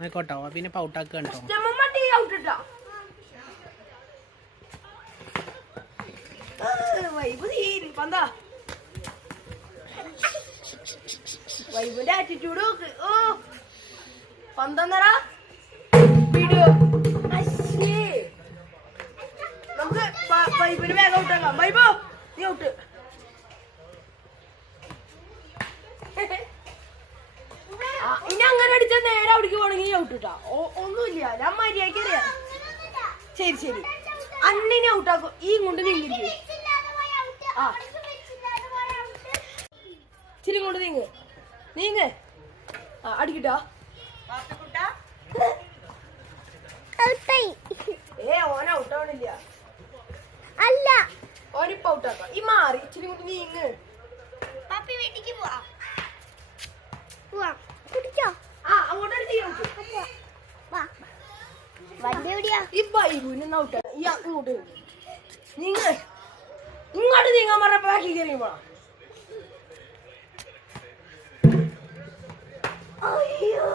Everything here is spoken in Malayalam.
ആയിക്കോട്ടോ പിന്നെ പൗട്ടാക്കുക കേട്ടോ. വൈബിന്റെ ആറ്റിറ്റ്യൂഡ് നോക്ക്. ഓ പന്തന്നറ വീഡിയോ നമുക്ക് വൈബിന് വേഗം ഔട്ടാക്കാം. വൈബോ നീ ഔട്ട്. ഇനി അങ്ങനെ അടിച്ചാൽ നേരെ അവിടേക്ക് പോണെങ്കിൽ ഔട്ടിട്ടാ. ഒന്നുമില്ല, ഞാൻ മര്യാദക്ക് അറിയാം. ശരി ശരി, അന്നിനെ ഔട്ടാക്കും. ഈ കൊണ്ട് നീങ്ങിരിക്കും. ആ ഇച്ചിരി കൊണ്ട് നീങ്ങ്. ആ അടിക്കട്ടോ. ഓന ഔട്ടാവണില്ല. അല്ല ഓനിപ്പ ഔട്ടാക്കാം. ഈ മാറി ഇച്ചിരി കൊണ്ട് നീങ്ങ്. വീട്ടിക്ക് പോവാ. ഈ വൈബുനെ ഔട്ടാ. ഈ അങ്ങോട്ട് നീങ്ങ്. ഇങ്ങോട്ട് നീങ്ങാൻ പറഞ്ഞ ബാക്കി കയറി പോവാ. അയ്യോ